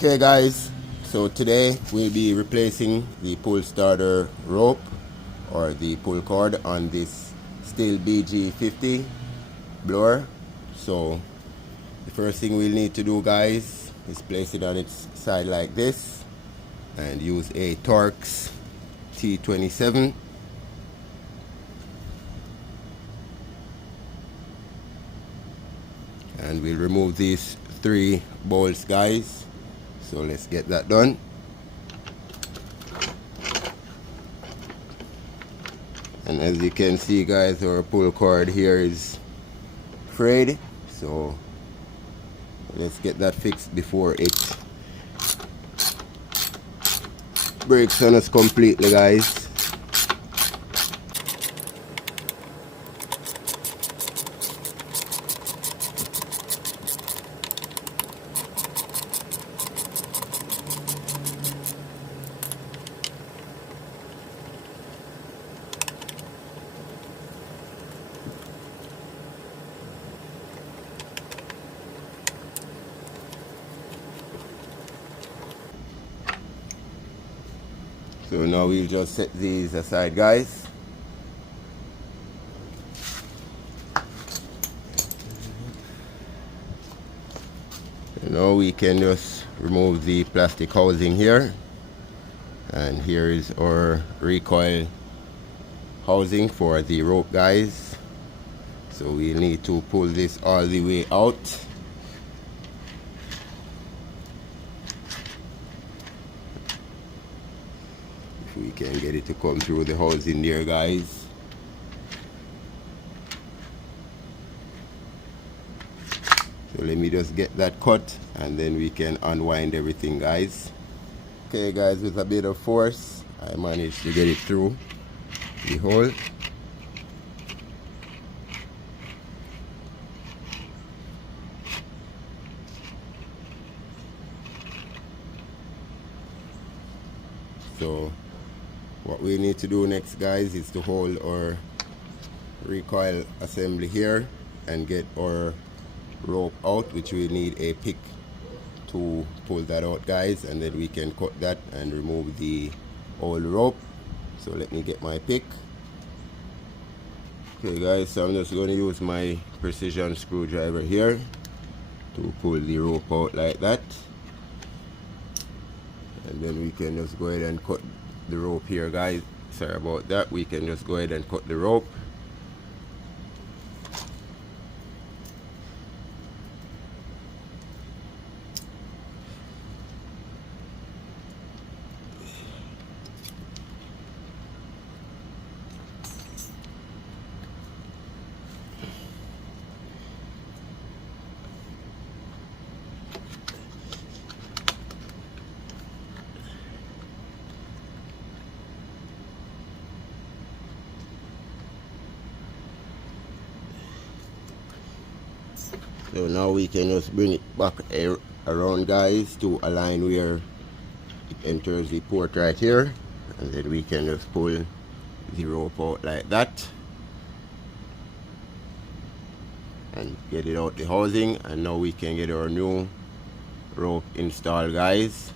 Okay guys, so today we'll be replacing the pull starter rope or the pull cord on this Stihl BG-50 blower. So the first thing we'll need to do, guys, is place it on its side like this and use a Torx T27. And we'll remove these 3 bolts, guys. So let's get that done. And as you can see, guys, our pull cord here is frayed, so let's get that fixed before it breaks on us completely, guys. So now we'll just set these aside, guys. So now we can just remove the plastic housing here. And here is our recoil housing for the rope, guys. So we need to pull this all the way out. We can get it to come through the housing there, guys. So let me just get that cut and then we can unwind everything, guys. Okay guys, with a bit of force I managed to get it through the hole. So what we need to do next, guys, is to hold our recoil assembly here and get our rope out, which we need a pick to pull that out, guys, and then we can cut that and remove the old rope. So let me get my pick. Okay guys, so I'm just going to use my precision screwdriver here to pull the rope out like that, and then we can just go ahead and cut the rope here, guys. Sorry about that. We can just go ahead and cut the rope. So now we can just bring it back around, guys, to align where it enters the port right here, and then we can just pull the rope out like that and get it out the housing. And now we can get our new rope installed, guys.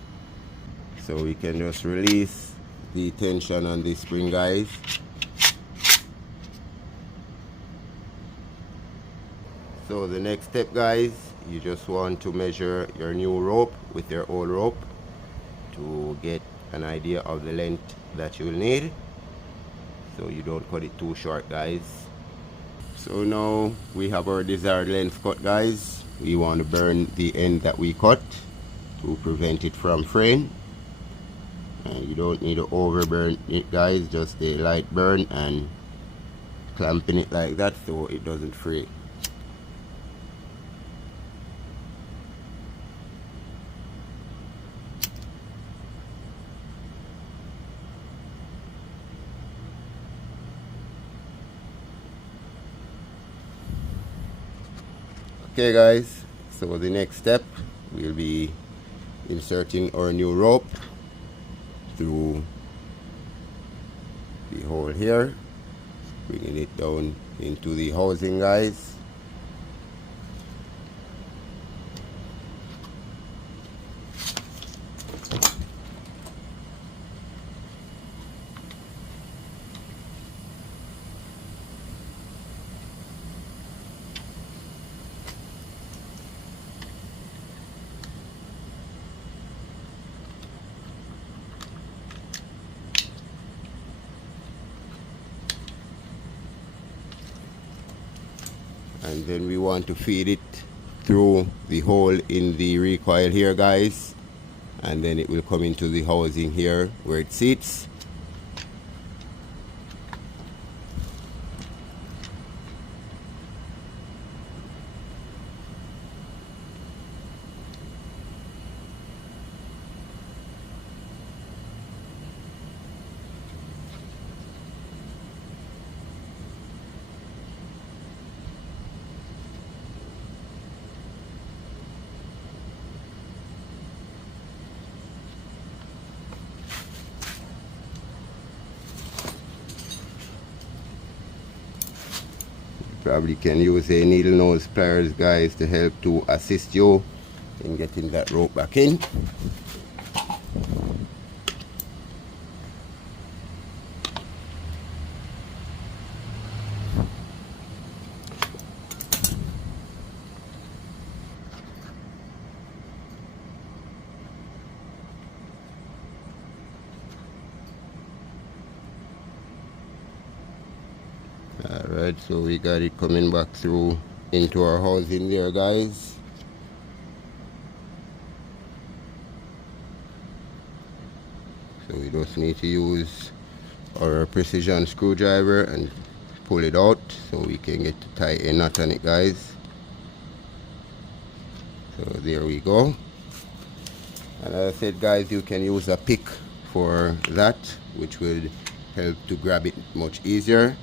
So we can just release the tension on the spring, guys. So the next step, guys, you just want to measure your new rope with your old rope to get an idea of the length that you'll need, so you don't cut it too short, guys. So now we have our desired length cut, guys. We want to burn the end that we cut to prevent it from fraying, and you don't need to overburn it, guys. Just a light burn and clamping it like that so it doesn't fray. Okay guys, so the next step will be inserting our new rope through the hole here, bringing it down into the housing, guys. and then we want to feed it through the hole in the recoil here, guys, and then it will come into the housing here where it sits. Probably can use a needle nose pliers, guys, to help to assist you in getting that rope back in. Alright, so we got it coming back through into our housing there, guys. So we just need to use our precision screwdriver and pull it out so we can get to tie a knot on it, guys. So there we go. And as I said, guys, you can use a pick for that, which will help to grab it much easier.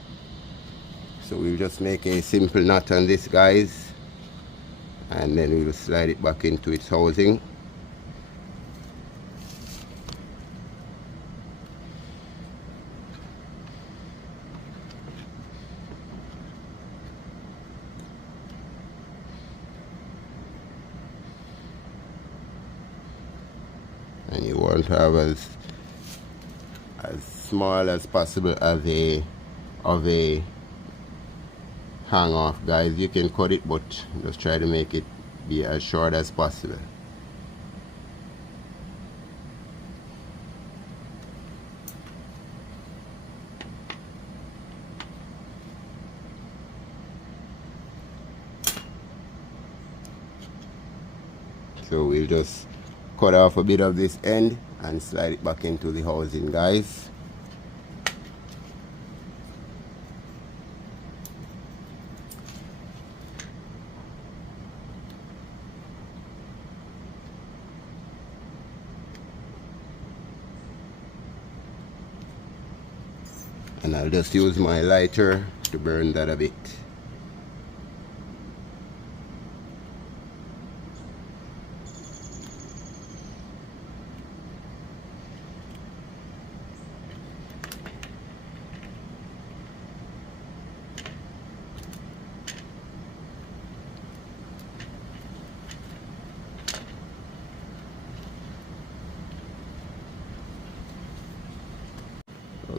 So we'll just make a simple knot on this, guys, and then we'll slide it back into its housing. And you want to have as small as possible of a hang off, guys. You can cut it, but just try to make it be as short as possible. So we'll just cut off a bit of this end and slide it back into the housing, guys. And I'll just use my lighter to burn that a bit.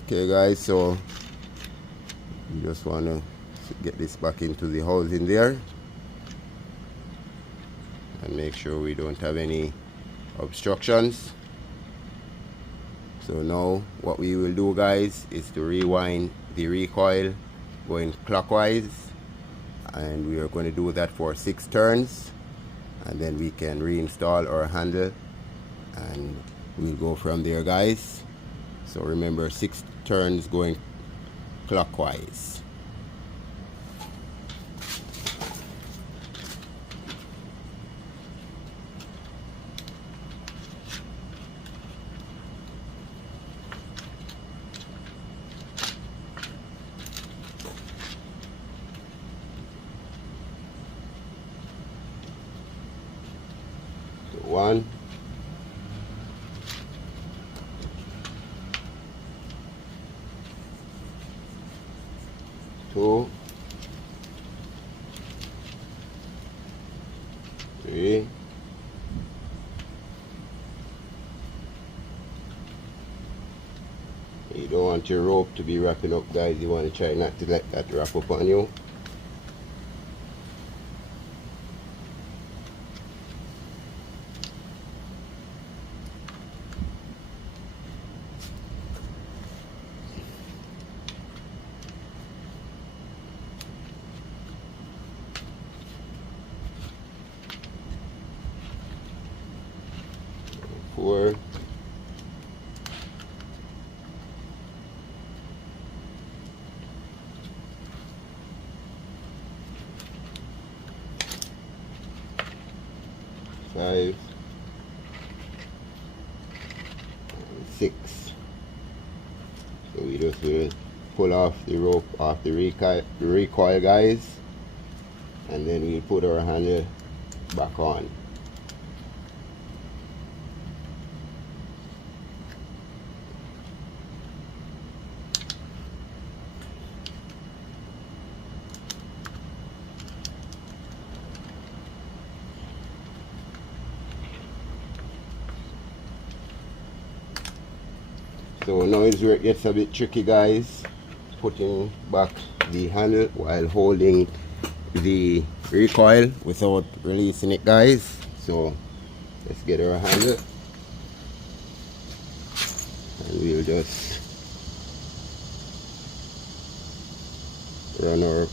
Okay, guys, so you just want to get this back into the housing there and make sure we don't have any obstructions. So now what we will do, guys, is to rewind the recoil going clockwise, and we are going to do that for 6 turns, and then we can reinstall our handle and we'll go from there, guys. So remember, 6 turns going clockwise. So 1, 2, 3, 4. You don't want your rope to be wrapping up, guys. You want to try not to let that wrap up on you. 4. Five, 6. So we just will pull off the rope off the recoil, guys, and then we'll put our handle back on. So now is where it gets a bit tricky, guys, putting back the handle while holding the recoil without releasing it, guys. So let's get our handle and we'll just run our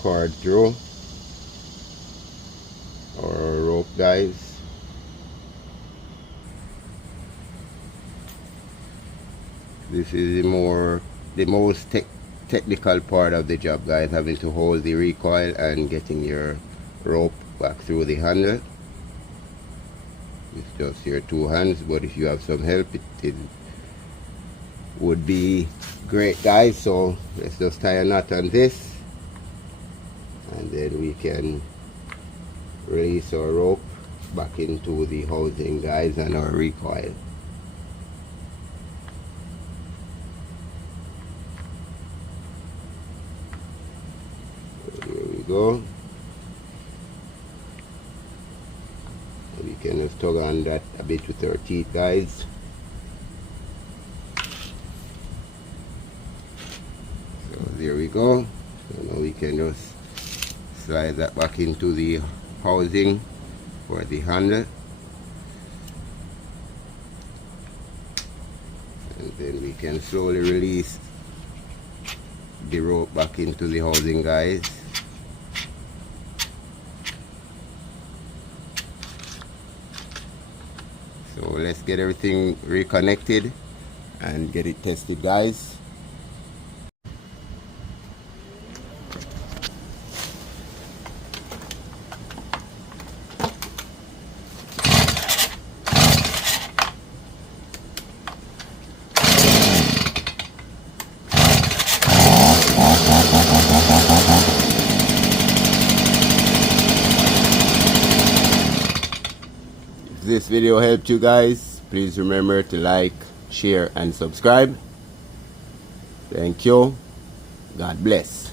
cord through our rope, guys. This is the most technical part of the job, guys, having to hold the recoil and getting your rope back through the handle with just your 2 hands. But if you have some help, it would be great, guys. So let's just tie a knot on this, and then we can release our rope back into the housing, guys, and our recoil. Go. We can just tug on that a bit with our teeth, guys. So there we go. So now we can just slide that back into the housing for the handle, and then we can slowly release the rope back into the housing, guys. So let's get everything reconnected and get it tested, guys. If this video helped you guys, please remember to like, share, and subscribe. Thank you. God bless.